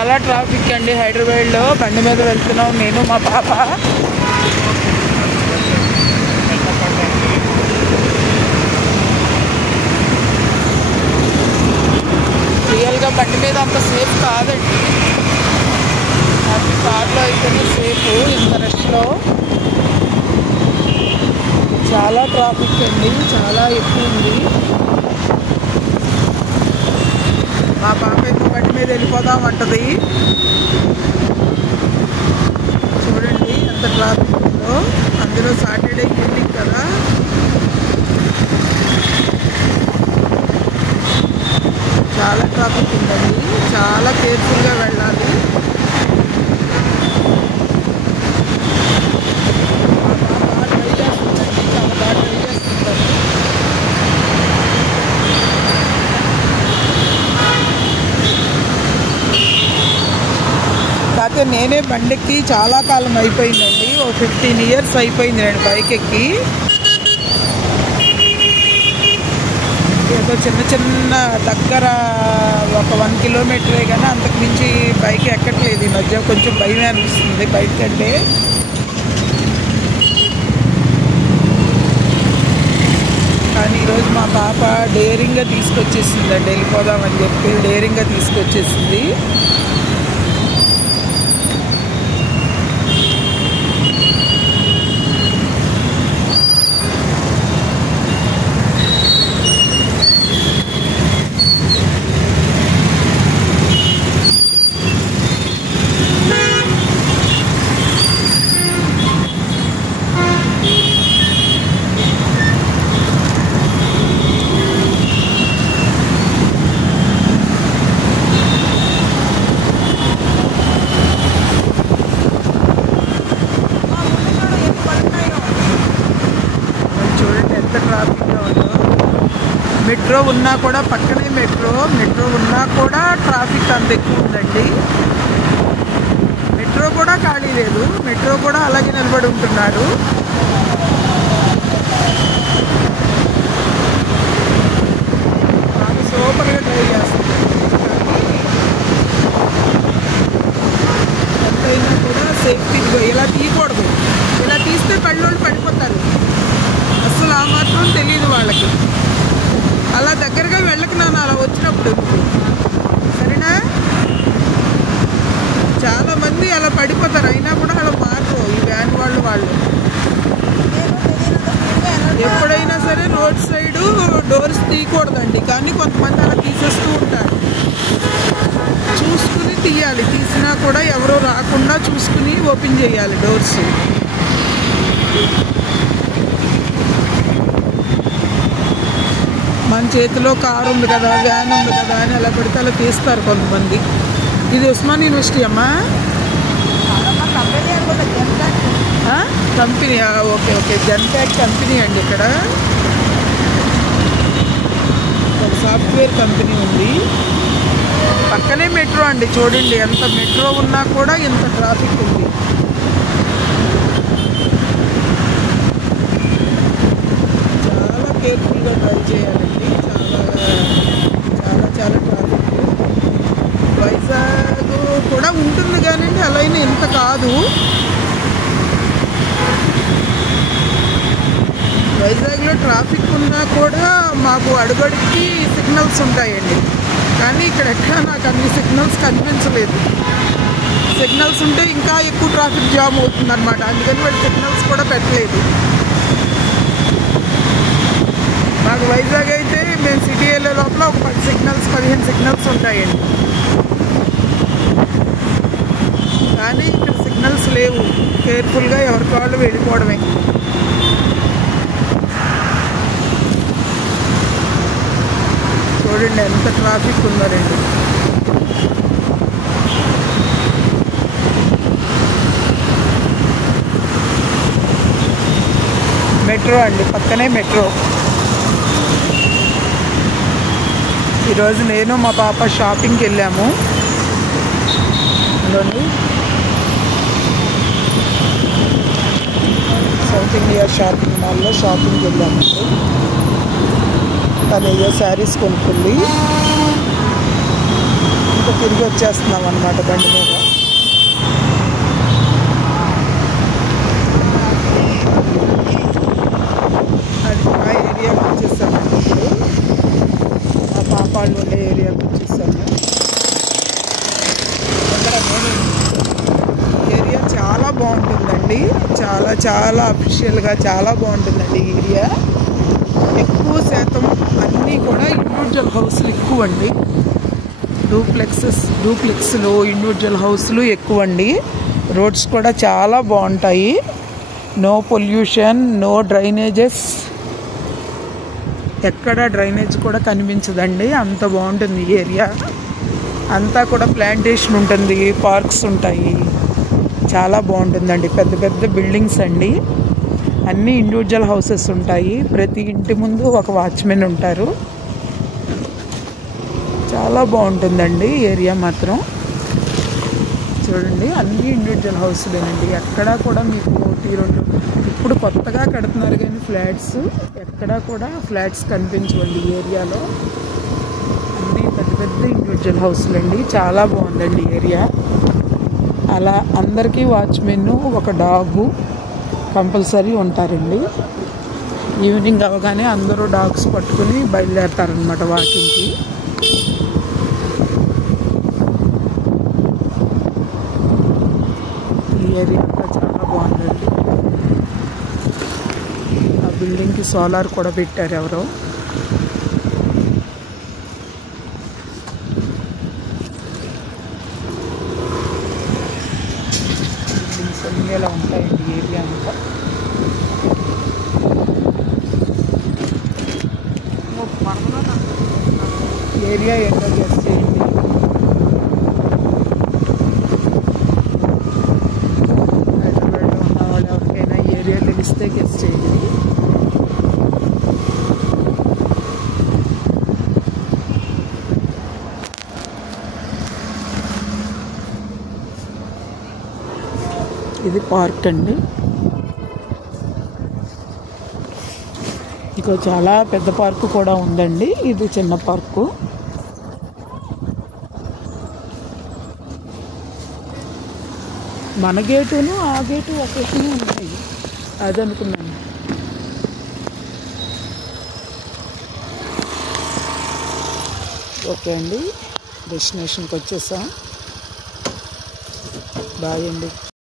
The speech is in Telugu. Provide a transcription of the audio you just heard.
చాలా ట్రాఫిక్ అండి హైదరాబాద్లో. బండి మీద వెళ్తున్నాం నేను మా పాప. రియల్గా బండి మీద అంత సేఫ్ కాదండి, అది కార్లో అయితేనే సేఫ్. ఇంత రష్లో చాలా ట్రాఫిక్ అండి, చాలా ఎక్కువ ఉంది. మా పాప అయితే బండి మీద వెళ్ళిపోదామంటది. చూడండి ఎంత ట్రాఫిక్ ఉందో, అందులో సాటర్డే ఈవినింగ్ కదా. చాలా ట్రాఫిక్ ఉందండి, చాలా కేర్ఫుల్గా వెళ్ళాలి. కాకపోతే నేనే బండికి చాలా కాలం అయిపోయిందండి, ఓ 15 years అయిపోయింది నేను బైక్ ఎక్కి. ఏదో చిన్న చిన్న దగ్గర ఒక 1 kilometer కానీ అంతకు మించి బైక్ ఎక్కట్లేదు. ఈ మధ్య కొంచెం భయం అనిపిస్తుంది బైక్ అంటే. కానీ ఈరోజు మా పాప డేరింగ్గా తీసుకొచ్చేసిందండి, వెళ్ళిపోదామని చెప్పి డేరింగ్గా తీసుకొచ్చేసింది. మెట్రో ఉన్నా కూడా పక్కనే మెట్రో ఉన్నా కూడా ట్రాఫిక్ అంత ఎక్కువ ఉందండి. మెట్రో కూడా ఖాళీ లేదు, మెట్రో కూడా అలాగే నిలబడి ఉంటున్నారు. బాగా సూపర్గా డ్రైవ్ చేస్తుంది. ఎంతైనా కూడా సేఫ్టీ ఇలా తీయకూడదు, ఇలా తీస్తే పళ్ళోళ్ళు పడిపోతారు. అసలు ఆ మాత్రం తెలియదు వాళ్ళకి. అలా దగ్గరగా వెళ్ళకు నాన్న, అలా వచ్చినప్పుడు సరేనా. చాలామంది అలా పడిపోతారు, అయినా కూడా అలా మారరు ఈ వ్యాన్ వాళ్ళు. ఎప్పుడైనా సరే రోడ్ సైడు డోర్స్ తీయకూడదండి, కానీ కొంతమంది అలా తీసేస్తూ ఉంటారు. చూసుకుని తీయాలి, తీసినా కూడా ఎవరో రాకుండా చూసుకుని ఓపెన్ చేయాలి డోర్స్. మన చేతిలో కారు ఉంది కదా, వ్యాన్ ఉంది కదా అని అలా పడితే అలా తీస్తారు కొంతమంది. ఇది ఉస్మాన్ యూనివర్సిటీ అమ్మా, company. Okay okay, Genpact company అండి. ఇక్కడ ఒక సాఫ్ట్వేర్ కంపెనీ ఉంది, పక్కనే మెట్రో అండి. చూడండి ఎంత మెట్రో ఉన్నా కూడా ఇంత ట్రాఫిక్ ఉంది. చాలా కేర్ఫుల్గా డ్రైవ్ చేయాలండి, చాలా ట్రాఫిక్. వైజాగ్ కూడా ఉంటుంది కానీ అలా అయినా ఇంత కాదు. వైజాగ్లో ట్రాఫిక్ ఉన్నా కూడా మాకు అడుగడుగుకి సిగ్నల్స్ ఉంటాయండి, కానీ ఇక్కడ ఎక్కడ నాకు అన్ని సిగ్నల్స్ కనిపించలేదు. సిగ్నల్స్ ఉంటే ఇంకా ఎక్కువ ట్రాఫిక్ జామ్ అవుతుంది అనమాట, అందుకని వాళ్ళు సిగ్నల్స్ కూడా పెట్టలేదు. మాకు వైజాగ్ అయితే మేము సిటీ వెళ్ళే లోపల ఒక 15 సిగ్నల్స్ ఉంటాయండి, కానీ ఇక్కడ సిగ్నల్స్ లేవు. కేర్ఫుల్గా ఎవరికి వాళ్ళు వెళ్ళిపోవడమే. చూడండి ఎంత ట్రాఫిక్ ఉందోనండి. మెట్రో అండి, పక్కనే మెట్రో. ఈరోజు నేను మా పాప షాపింగ్కి వెళ్ళాము. సౌత్ ఇండియా షాపింగ్ మాల్లో షాపింగ్కి వెళ్ళాము. తను ఏదో శారీస్ కొనుక్కుంది. తిరిగి వచ్చేస్తున్నాం అన్నమాట బండి మీద. అది మా ఏరియాకి వచ్చేసామండి. ఇప్పుడు మా పాప వాళ్ళు ఉండే ఏరియాకి వచ్చేసాము. ఏరియా చాలా బాగుంటుందండి, చాలా చాలా అఫిషియల్గా చాలా బాగుంటుందండి ఈ ఏరియా. ఎక్కువ శాతం అన్నీ కూడా ఇండివిజువల్ హౌస్లు ఎక్కువ అండి. డూప్లెక్స్లు ఇండివిజువల్ హౌస్లు ఎక్కువ అండి. రోడ్స్ కూడా చాలా బాగుంటాయి. నో పొల్యూషన్, నో డ్రైనేజెస్, ఎక్కడ డ్రైనేజ్ కూడా కనిపించదండి. అంత బాగుంటుంది ఈ ఏరియా. అంతా కూడా ప్లాంటేషన్ ఉంటుంది, పార్క్స్ ఉంటాయి, చాలా బాగుంటుందండి. పెద్ద పెద్ద బిల్డింగ్స్ అండి, అన్నీ ఇండివిజువల్ హౌసెస్ ఉంటాయి. ప్రతి ఇంటి ముందు ఒక వాచ్మెన్ ఉంటారు. చాలా బాగుంటుందండి ఏరియా మాత్రం. చూడండి, అన్నీ ఇండివిజువల్ హౌస్లేనండి. ఎక్కడా కూడా మీకు ఒకటి రెండు, ఇప్పుడు కొత్తగా కడుతున్నారు కానీ ఫ్లాట్స్, ఎక్కడా కూడా ఫ్లాట్స్ కనిపించవండి ఈ ఏరియాలో. అన్నీ పెద్ద పెద్ద ఇండివిజువల్ హౌస్లండి. చాలా బాగుందండి ఏరియా. అలా అందరికీ వాచ్మెన్, ఒక డాగు కంపల్సరీ ఉంటారండి. ఈవినింగ్ అవగానే అందరూ డాగ్స్ పట్టుకుని బయలుదేరతారనమాట వాకింగ్కి. ఈ ఏరియా అంతా చాలా బాగుందండి. ఆ బిల్డింగ్కి సోలార్ కూడా పెట్టారు ఎవరో. బిల్డింగ్స్ అన్నీ ఇలా ఉంటాయండి ఏరియా అంతా. ఏరియా ఏంటో గెస్ట్ చేయండి. హైదరాబాద్లో ఉన్న వాళ్ళు ఎవరికైనా ఏరియా తెలిస్తే గెస్ట్ చేయండి. ఇది పార్క్ అండి. ఇంకో చాలా పెద్ద పార్కు కూడా ఉందండి. ఇది చిన్న పార్కు. మన గేటును ఆ గేటు ఒకేసారి ఉన్నాయి, అది అనుకున్నాను. ఓకే అండి, డెస్టినేషన్కి వచ్చేసాం. బాయ్ అండి.